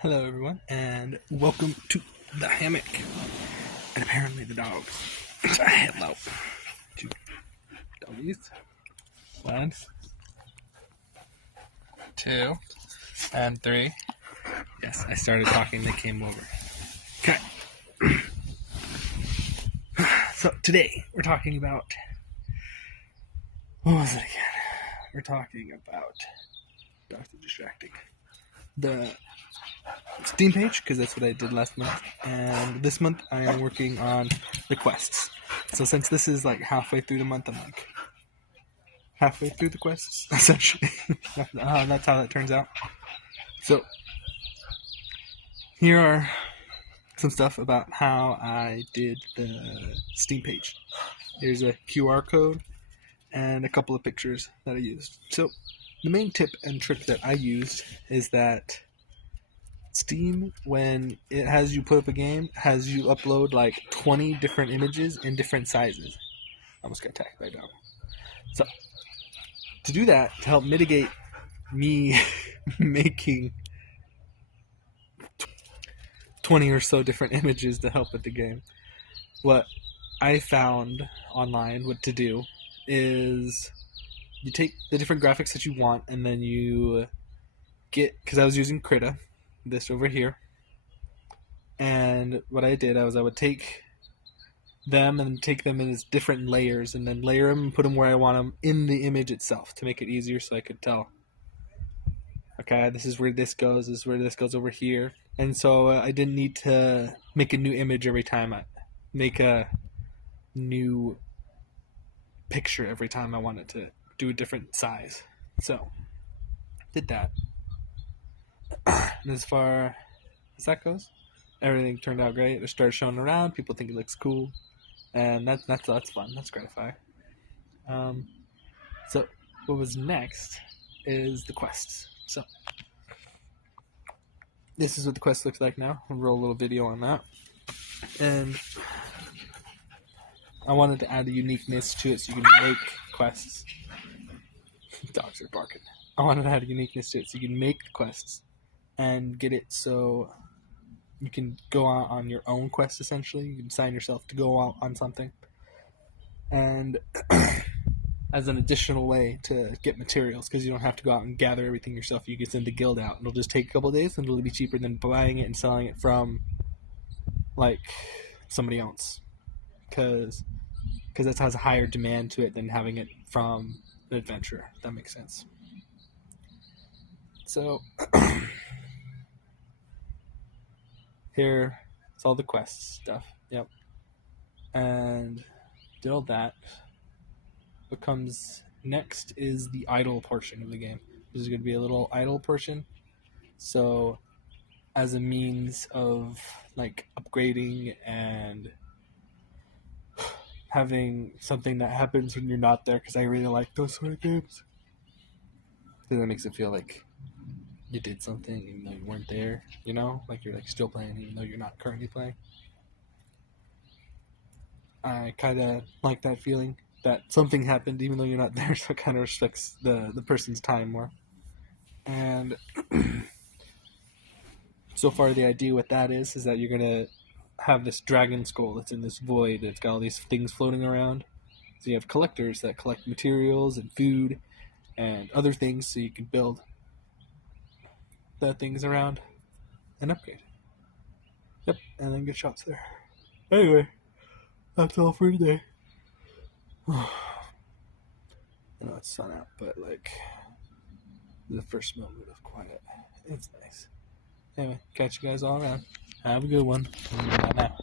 Hello, everyone, and welcome to the hammock. And apparently, the dogs. Hello. Two doggies. 1, 2, and 3. Yes, I started talking, they came over. Okay. So, today, we're talking about. What was it again? We're talking about. Dogs are distracting. The Steam page, because that's what I did last month, and this month I am working on the quests. So since this is like halfway through the month, I'm like halfway through the quests, essentially. That's how that turns out. So here are some stuff about how I did the Steam page. Here's a QR code and a couple of pictures that I used. So the main tip and trick that I used is that Steam, when it has you put up a game, has you upload like 20 different images in different sizes. I almost got attacked by a dog. So, to do that, to help mitigate me making 20 or so different images to help with the game, what I found online what to do is you take the different graphics that you want and then you get, because I was using Krita, this over here, and what I did I would take them and take them in as different layers and then layer them and put them where I want them in the image itself to make it easier so I could tell, okay, this is where this goes, this is where this goes over here. And so I didn't need to make a new image every time I make a new picture every time I wanted to do a different size. So did that. And as far as that goes, everything turned out great. It started showing around. People think it looks cool, and that's fun. That's gratifying. So what was next is the quests. So this is what the quest looks like now. I'll roll a little video on that, and I wanted to add a uniqueness to it so you can make quests. Dogs are barking. I wanted to add a uniqueness to it so you can make quests and get it so you can go out on your own quest, essentially. You can sign yourself to go out on something. And as an additional way to get materials, because you don't have to go out and gather everything yourself. You can send the guild out, and it'll just take a couple of days, and it'll be cheaper than buying it and selling it from, like, somebody else. Because that has a higher demand to it than having it from an adventurer, if that makes sense. So here, it's all the quest stuff. Yep. And did all that. What comes next is the idle portion of the game. This is going to be a little idle portion. So, as a means of like upgrading and having something that happens when you're not there, because I really like those sort of games. Because that makes it feel like you did something even though you weren't there, you know? Like you're like still playing even though you're not currently playing. I kind of like that feeling that something happened even though you're not there, so it kind of respects the person's time more. And so far the idea with that is that you're going to have this dragon skull that's in this void. It's got all these things floating around. So you have collectors that collect materials and food and other things so you can build the things around and upgrade. Yep, and then get shots there. Anyway, that's all for today. I know it's sun out, but like the first moment of quiet, it's nice. Anyway, catch you guys all around. Have a good one. Bye now.